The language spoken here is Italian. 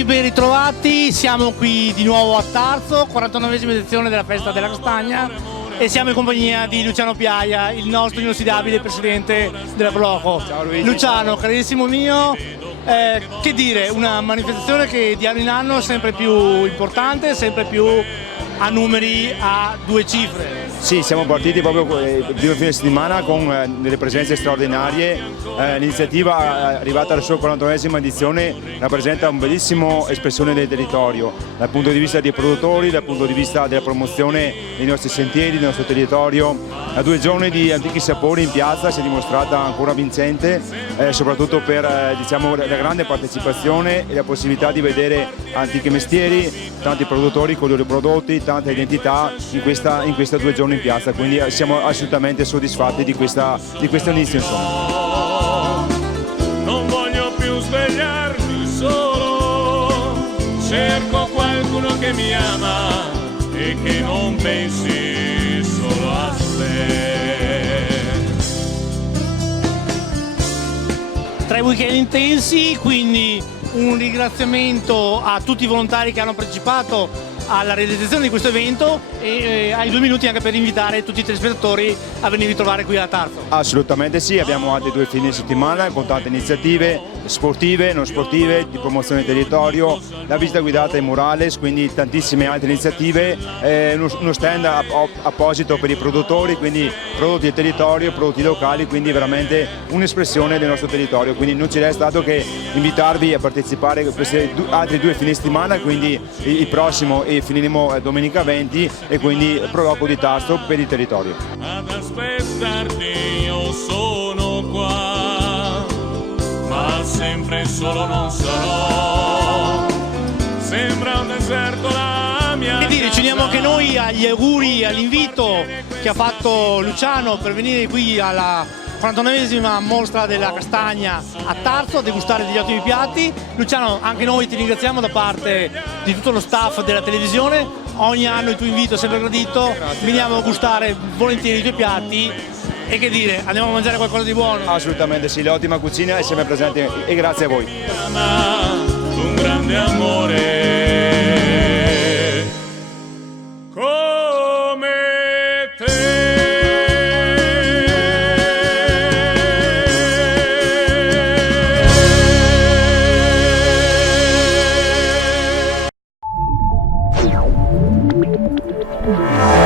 Eccoci ben ritrovati, siamo qui di nuovo a Tarso, 49esima edizione della Festa della Castagna e siamo in compagnia di Luciano Piaia, il nostro inossidabile presidente della Proloco. Ciao Luigi. Luciano, carissimo mio, che dire, una manifestazione che di anno in anno è sempre più importante, sempre più a numeri a due cifre. Sì, siamo partiti proprio il primo fine settimana con delle presenze straordinarie. L'iniziativa arrivata alla sua 49esima edizione rappresenta una bellissima espressione del territorio, dal punto di vista dei produttori, dal punto di vista della promozione dei nostri sentieri, del nostro territorio. A 2 giorni di antichi sapori in piazza si è dimostrata ancora vincente, soprattutto per diciamo, la grande partecipazione e la possibilità di vedere antichi mestieri, tanti produttori con i loro prodotti, tanta identità in questa 2 giorni in piazza, quindi siamo assolutamente soddisfatti di questo inizio, insomma. Non voglio più svegliarmi solo, cerco qualcuno che mi ama e che non pensi solo a sé. 3 weekend intensi, quindi un ringraziamento a tutti i volontari che hanno partecipato alla realizzazione di questo evento e hai 2 minuti anche per invitare tutti i telespettatori a venire a trovare qui a Tarso. Assolutamente sì, abbiamo altri 2 fine settimana con tante iniziative sportive, non sportive, di promozione del territorio, la visita guidata in murales, quindi tantissime altre iniziative, uno stand apposito per i produttori, quindi prodotti del territorio, prodotti locali, quindi veramente un'espressione del nostro territorio, quindi non ci resta altro che invitarvi a partecipare a questi altri 2 fine settimana, quindi il prossimo e finiremo domenica 20 e quindi Proloco di Tarso per il territorio. Ad aspettarti io sono qua, ma sempre solo non sarò, sembra un deserto la mia Che dire, casa. ci uniamo anche noi agli auguri, all'invito che ha fatto Luciano per venire qui alla 49esima mostra della castagna a Tarso a degustare degli ottimi piatti. Luciano, anche noi ti ringraziamo da parte di tutto lo staff della televisione, ogni anno il tuo invito è sempre gradito, veniamo a gustare volentieri i tuoi piatti e che dire, andiamo a mangiare qualcosa di buono. Assolutamente sì, l'ottima cucina è sempre presente e grazie a voi. Un grande amore come te. Yeah.